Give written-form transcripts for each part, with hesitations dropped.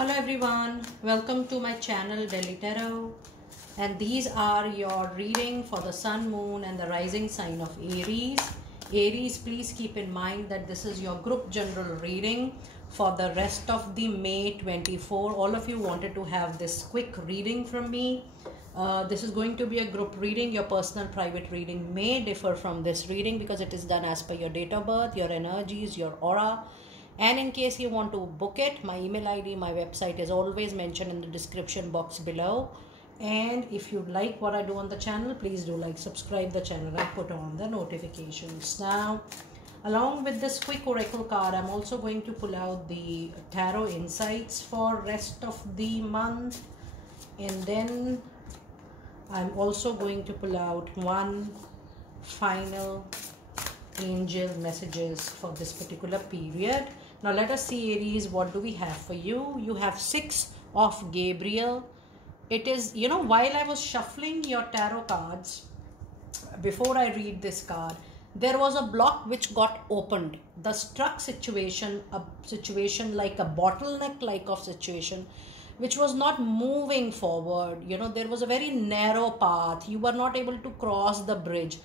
Hello everyone, welcome to my channel Delhi Tarot, and these are your reading for the sun, moon and the rising sign of Aries. Aries, please keep in mind that this is your group general reading for the rest of the May 24. All of you wanted to have this quick reading from me. This is going to be a group reading. Your personal private reading may differ from this reading because it is done as per your date of birth, your energies, your aura. And in case you want to book it, my email ID, my website is always mentioned in the description box below. And if you like what I do on the channel, please do like, subscribe the channel and put on the notifications. Now, along with this quick oracle card, I'm also going to pull out the tarot insights for rest of the month. And then I'm also going to pull out one final angel messages for this particular period. Now let us see, Aries, what do we have for you? You have 6 of Gabriel. It is, while I was shuffling your tarot cards, before I read this card, there was a block which got opened. The struck situation, a situation like a bottleneck like of situation, which was not moving forward. There was a very narrow path. You were not able to cross the bridge.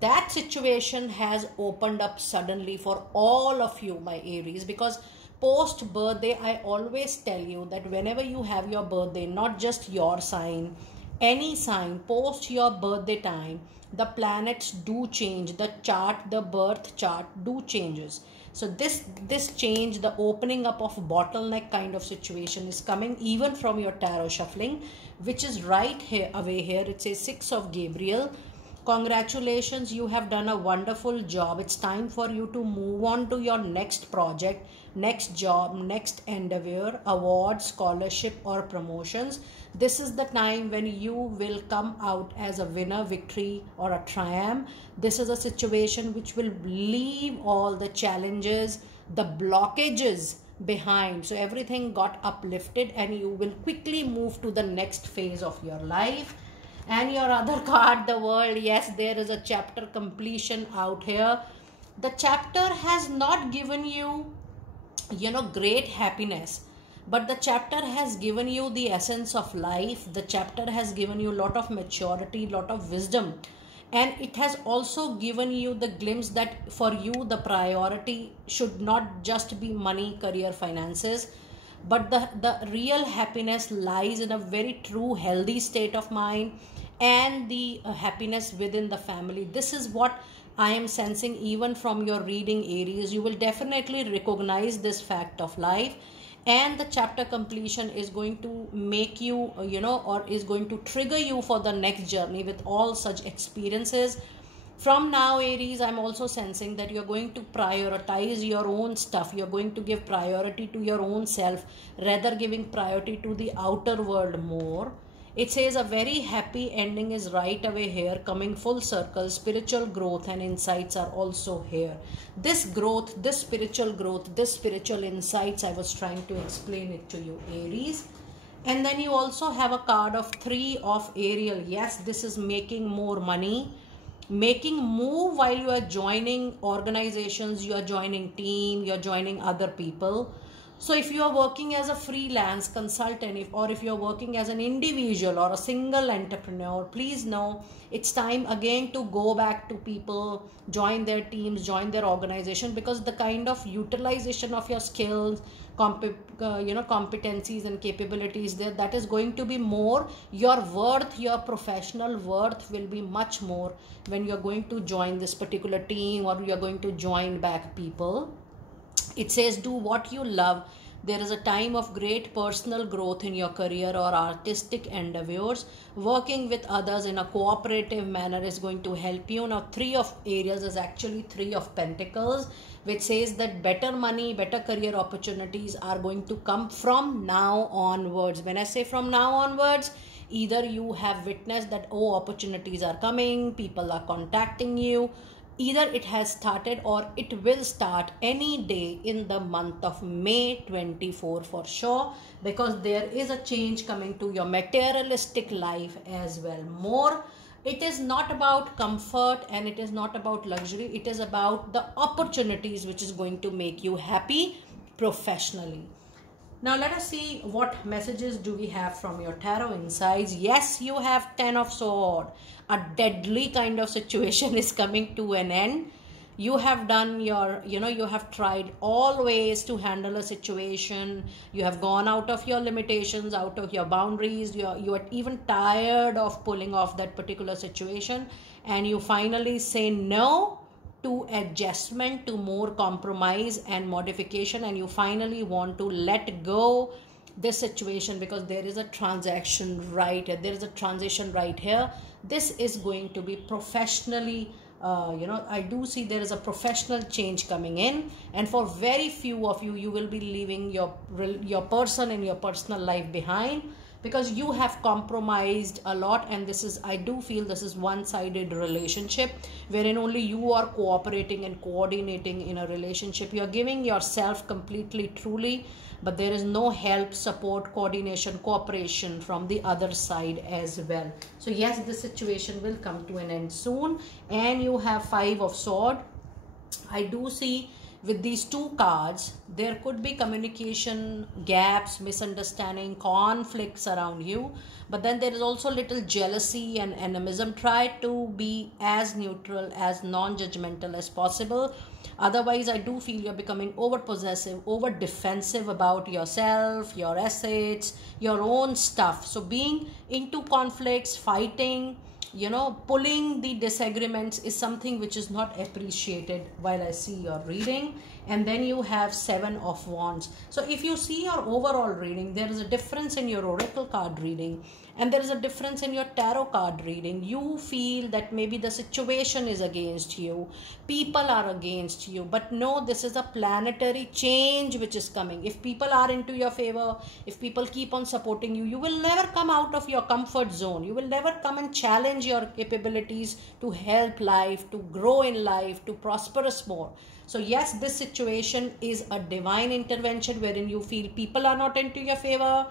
That situation has opened up suddenly for all of you, my Aries, because post birthday, I always tell you that whenever you have your birthday, not just your sign, any sign post your birthday time, the planets do change. The chart, the birth chart do changes. So this change, the opening up of bottleneck kind of situation is coming even from your tarot shuffling, which is right here away here. It says 6 of Gabriel. Congratulations, you have done a wonderful job. It's time for you to move on to your next project, next job, next endeavor, award, scholarship or promotions. This is the time when you will come out as a winner, victory or a triumph. This is a situation which will leave all the challenges, the blockages behind. So everything got uplifted and you will quickly move to the next phase of your life. And your other card, the world, yes, there is a chapter completion out here. The chapter has not given you, great happiness, but the chapter has given you the essence of life. The chapter has given you a lot of maturity, lot of wisdom, and it has also given you the glimpse that for you the priority should not just be money, career, finances, but the real happiness lies in a very true healthy state of mind and the happiness within the family. This is what I am sensing even from your reading, Aries. You will definitely recognize this fact of life, and the chapter completion is going to make you, or is going to trigger you for the next journey with all such experiences. From now, Aries, I'm also sensing that you're going to prioritize your own stuff. You're going to give priority to your own self rather giving priority to the outer world more. It says a very happy ending is right away here, coming full circle. Spiritual growth and insights are also here. This growth, this spiritual insights, I was trying to explain it to you, Aries. And then you also have a card of 3 of Ariel. Yes, this is making more money, making move while you are joining organizations, you are joining team, you are joining other people. So if you are working as a freelance consultant, or if you are working as an individual or a single entrepreneur, please know it's time again to go back to people, join their teams, join their organization, because the kind of utilization of your skills, competencies and capabilities there, that is going to be more. Your worth, your professional worth will be much more when you're going to join this particular team or you're going to join back people. It says do what you love. There is a time of great personal growth in your career or artistic endeavors. Working with others in a cooperative manner is going to help you. Now 3 of Aries is actually 3 of Pentacles, which says that better money, better career opportunities are going to come from now onwards. When I say from now onwards, either you have witnessed that, opportunities are coming, people are contacting you. Either it has started or it will start any day in the month of May 24 for sure, because there is a change coming to your materialistic life as well. More, it is not about comfort and it is not about luxury. It is about the opportunities which is going to make you happy professionally. Now let us see what messages do we have from your tarot insights. Yes, you have 10 of Swords. A deadly kind of situation is coming to an end. You have done your, you have tried all ways to handle a situation. You have gone out of your limitations, out of your boundaries. You are even tired of pulling off that particular situation. And you finally say no to adjustment, to more compromise and modification, and you finally want to let go this situation because there is a transaction right here. There is a transition right here. This is going to be professionally, I do see there is a professional change coming in, and for very few of you, you will be leaving your person in your personal life behind, because you have compromised a lot, and this is, I do feel this is one-sided relationship wherein only you are cooperating and coordinating in a relationship. You are giving yourself completely, truly, but there is no help, support, coordination, cooperation from the other side as well. So yes, this situation will come to an end soon. And you have 5 of Swords. I do see with these 2 cards, there could be communication gaps, misunderstanding, conflicts around you. But then there is also little jealousy and animism. Try to be as neutral, as non-judgmental as possible. Otherwise, I do feel you're becoming over-possessive, over-defensive about yourself, your assets, your own stuff. So being into conflicts, fighting, pulling the disagreements is something which is not appreciated while I see your reading. And then you have 7 of Wands. So if you see your overall reading, there is a difference in your oracle card reading and there is a difference in your tarot card reading. You feel that maybe the situation is against you, people are against you, but no, this is a planetary change which is coming. If people are into your favor, if people keep on supporting you, you will never come out of your comfort zone. You will never come and challenge your capabilities to help life, to grow in life, to prosperous more. So yes, this situation is a divine intervention wherein you feel people are not into your favor,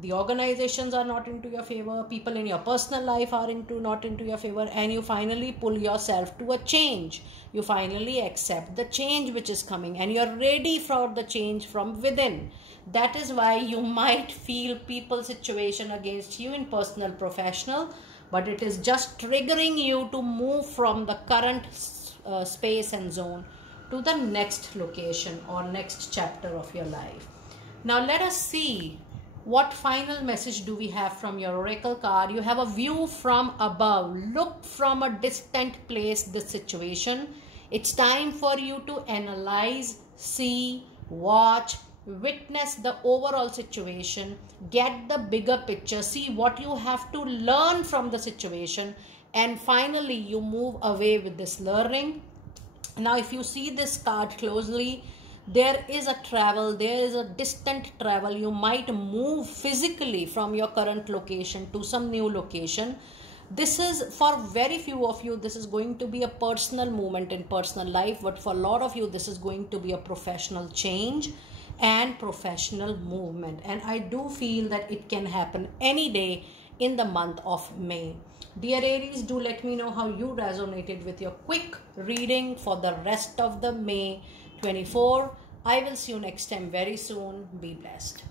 the organizations are not into your favor, people in your personal life are not into your favor, and you finally pull yourself to a change. You finally accept the change which is coming and you're ready for the change from within. That is why you might feel people's situation against you in personal, professional, but it is just triggering you to move from the current space and zone to the next location or next chapter of your life. Now let us see what final message do we have from your oracle card. You have a view from above. Look from a distant place this situation. It's time for you to analyze, see, watch, witness the overall situation, get the bigger picture, see what you have to learn from the situation, and finally you move away with this learning. Now if you see this card closely, there is a travel, there is a distant travel. You might move physically from your current location to some new location. This is, for very few of you, this is going to be a personal movement in personal life, but for a lot of you, this is going to be a professional change and professional movement. And I do feel that it can happen any day in the month of May. Dear Aries, do let me know how you resonated with your quick reading for the rest of the May 24. I will see you next time very soon. Be blessed.